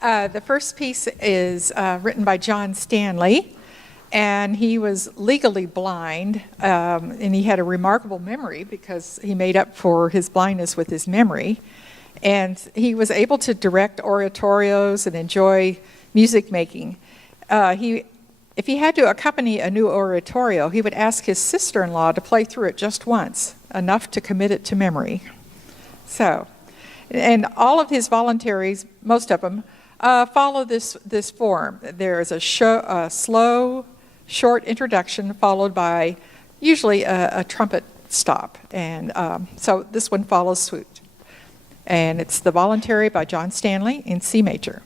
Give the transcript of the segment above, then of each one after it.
The first piece is written by John Stanley, and he was legally blind, and he had a remarkable memory because he made up for his blindness with his memory. And he was able to direct oratorios and enjoy music making. If he had to accompany a new oratorio, he would ask his sister-in-law to play through it just once, enough to commit it to memory. So, and all of his voluntaries, most of them, follow this form. There is a slow, short introduction followed by usually a trumpet stop. And so this one follows suit. And it's the Voluntary by John Stanley in C major.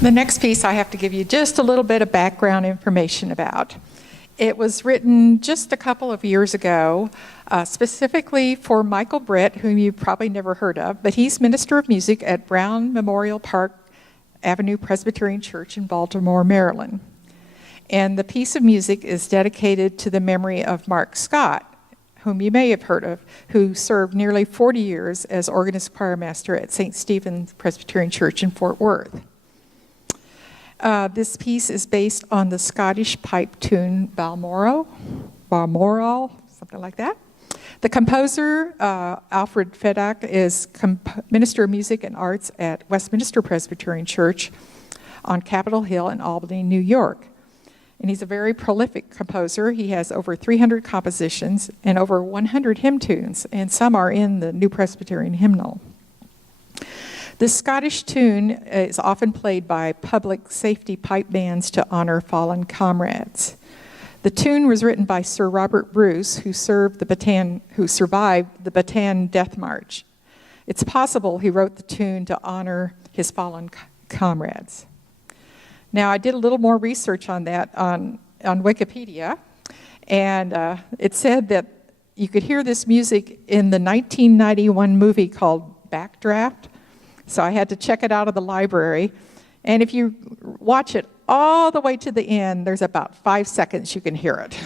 The next piece I have to give you just a little bit of background information about. It was written just a couple of years ago, specifically for Michael Britt, whom you've probably never heard of, but he's minister of music at Brown Memorial Park Avenue Presbyterian Church in Baltimore, Maryland. And the piece of music is dedicated to the memory of Mark Scott, whom you may have heard of, who served nearly 40 years as organist choirmaster at St. Stephen's Presbyterian Church in Fort Worth. This piece is based on the Scottish pipe tune Balmoral, something like that. The composer, Alfred Fedak, is Minister of Music and Arts at Westminster Presbyterian Church on Capitol Hill in Albany, New York. And he's a very prolific composer. He has over 300 compositions and over 100 hymn tunes, and some are in the New Presbyterian Hymnal. This Scottish tune is often played by public safety pipe bands to honor fallen comrades. The tune was written by Sir Robert Bruce, who survived the Bataan Death March. It's possible he wrote the tune to honor his fallen comrades. Now, I did a little more research on that on Wikipedia, and it said that you could hear this music in the 1991 movie called Backdraft. So I had to check it out of the library. And if you watch it all the way to the end, there's about 5 seconds you can hear it.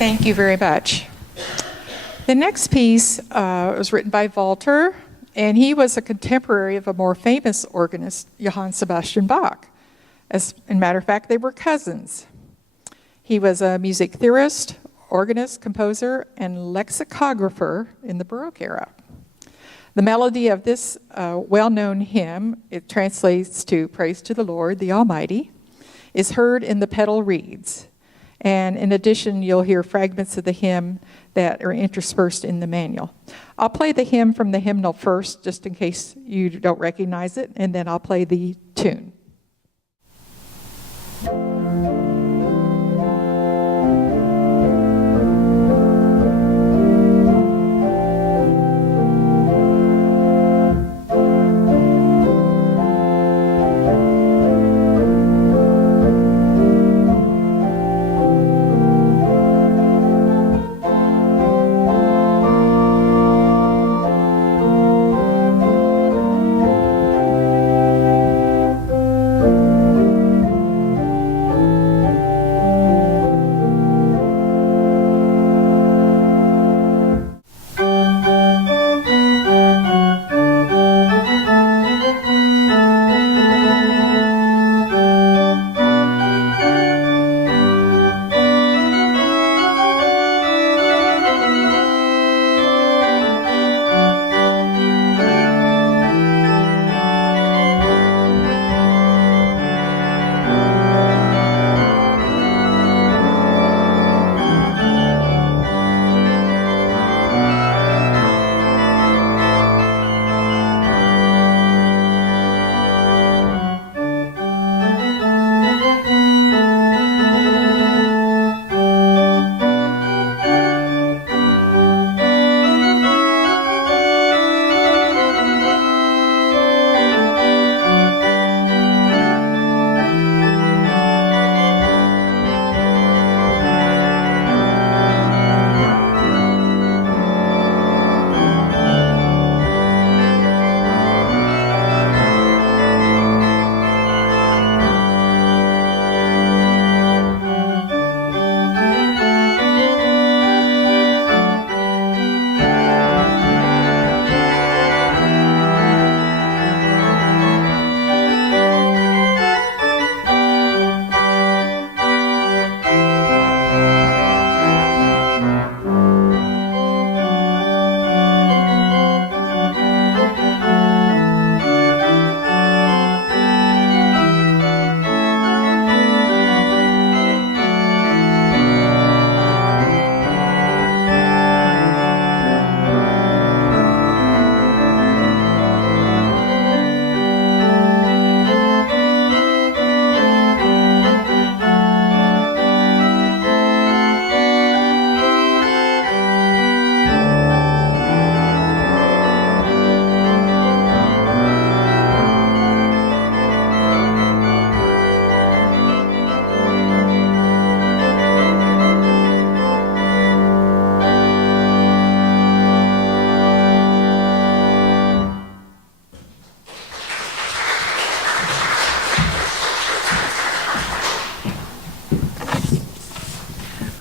Thank you very much. The next piece was written by Walter, and he was a contemporary of a more famous organist, Johann Sebastian Bach. As a matter of fact, they were cousins. He was a music theorist, organist, composer, and lexicographer in the Baroque era. The melody of this well-known hymn, it translates to Praise to the Lord, the Almighty, is heard in the pedal reeds. And in addition, you'll hear fragments of the hymn that are interspersed in the manual. I'll play the hymn from the hymnal first, just in case you don't recognize it, and then I'll play the tune.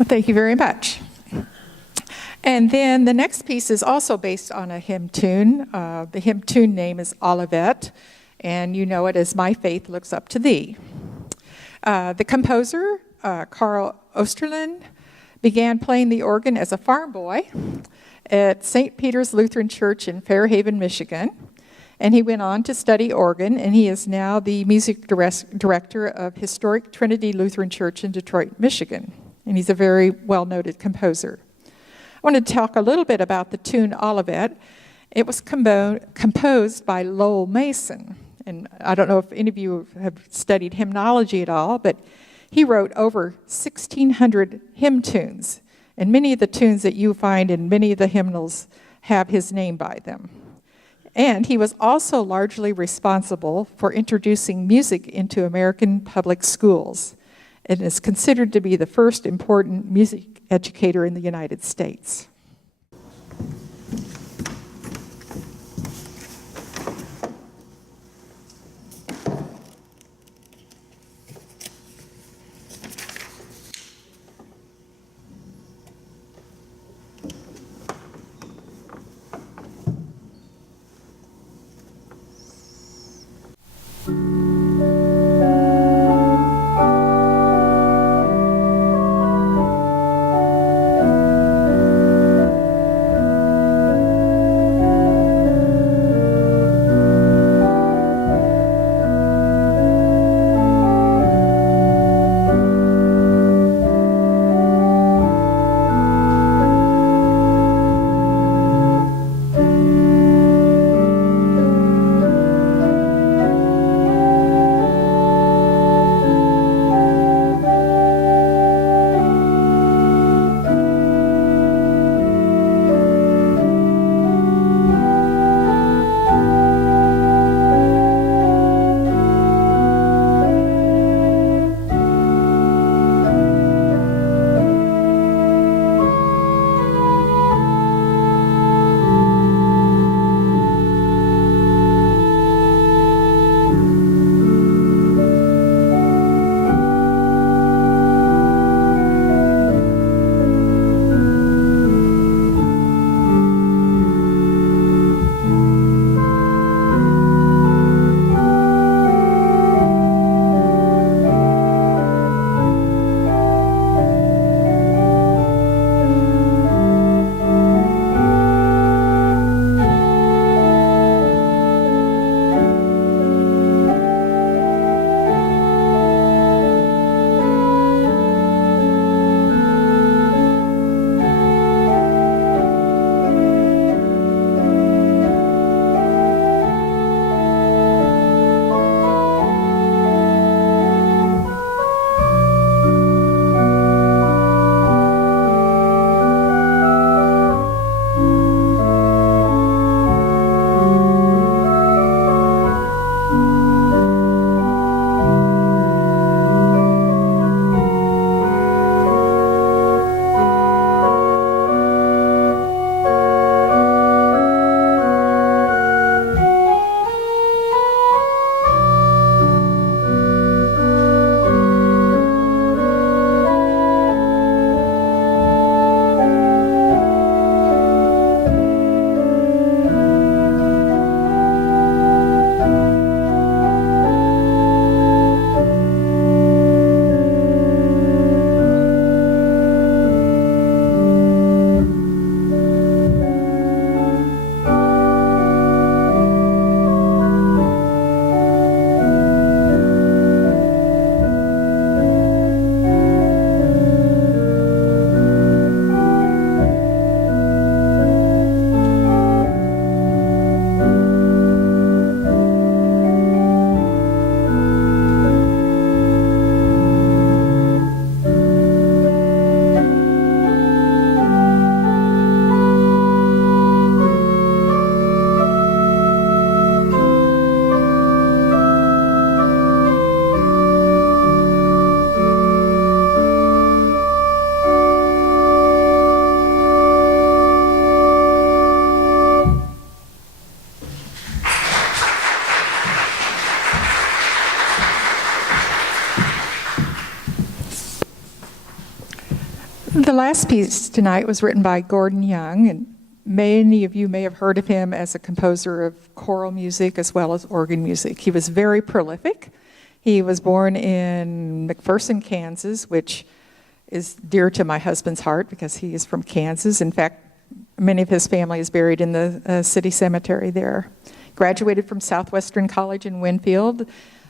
Thank you very much. And then the next piece is also based on a hymn tune. The hymn tune name is Olivet, and you know it as My Faith Looks Up to Thee. The composer, Carl Osterlin, began playing the organ as a farm boy at St. Peter's Lutheran Church in Fairhaven, Michigan. And he went on to study organ, and he is now the music director of Historic Trinity Lutheran Church in Detroit, Michigan. And he's a very well-noted composer. I want to talk a little bit about the tune Olivet. It was composed by Lowell Mason. And I don't know if any of you have studied hymnology at all, but he wrote over 1,600 hymn tunes. And many of the tunes that you find in many of the hymnals have his name by them. And he was also largely responsible for introducing music into American public schools. It is considered to be the first important music educator in the United States. last piece tonight was written by Gordon Young, and many of you may have heard of him as a composer of choral music as well as organ music. He was very prolific. He was born in McPherson, Kansas, which is dear to my husband's heart because he is from Kansas. In fact, many of his family is buried in the city cemetery there. Graduated from Southwestern College in Winfield.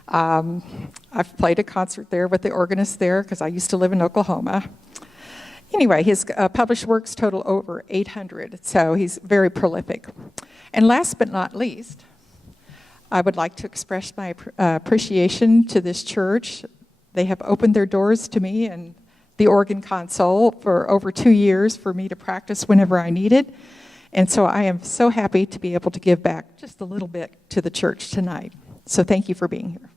I've played a concert there with the organist there because I used to live in Oklahoma. Anyway, his published works total over 800, so he's very prolific. And last but not least, I would like to express my appreciation to this church. They have opened their doors to me and the organ console for over 2 years for me to practice whenever I needed. And so I am so happy to be able to give back just a little bit to the church tonight. So thank you for being here.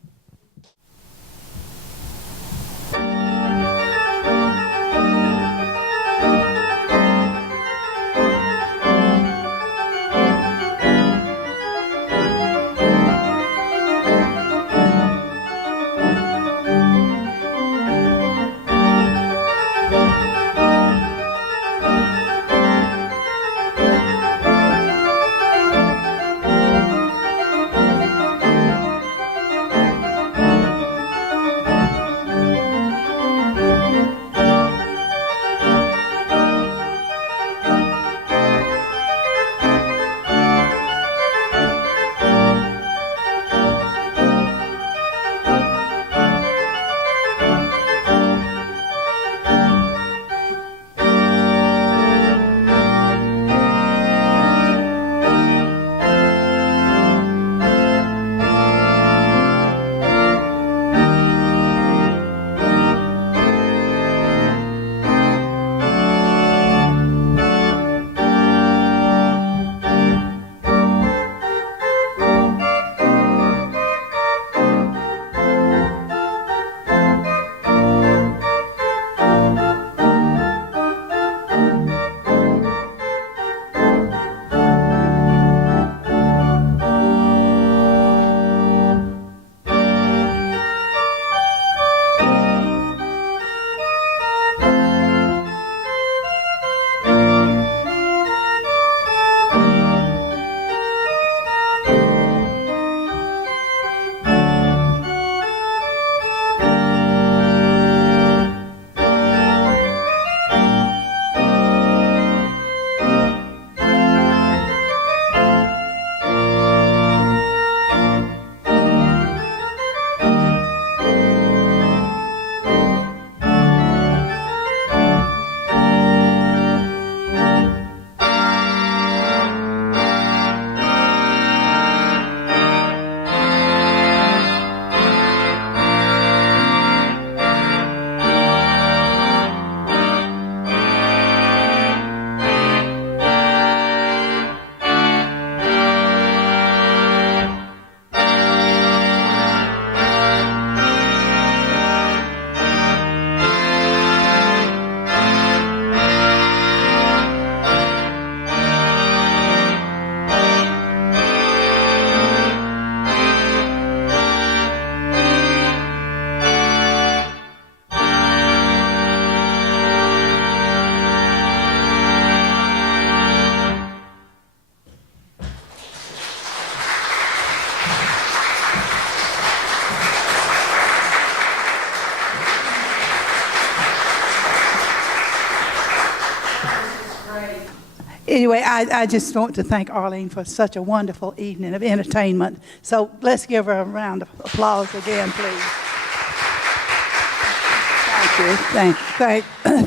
Anyway, I just want to thank Arlene for such a wonderful evening of entertainment. So let's give her a round of applause again, please.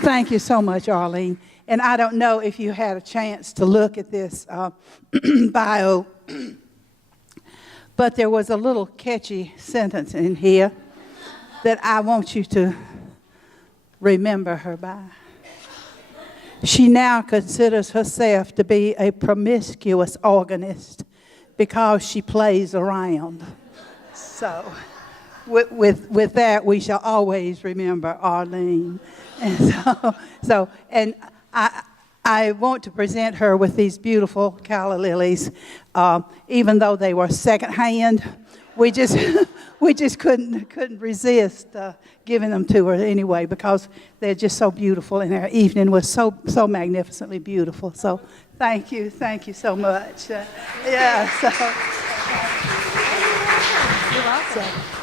Thank you so much, Arlene. And I don't know if you had a chance to look at this bio, but there was a little catchy sentence in here that I want you to remember her by. She now considers herself to be a promiscuous organist because she plays around. So with that, we shall always remember Arlene. And I want to present her with these beautiful calla lilies. Even though they were secondhand, we just we just couldn't resist giving them to her anyway, because they're just so beautiful, and our evening was so magnificently beautiful. So thank you so much. Yeah. So. You're welcome.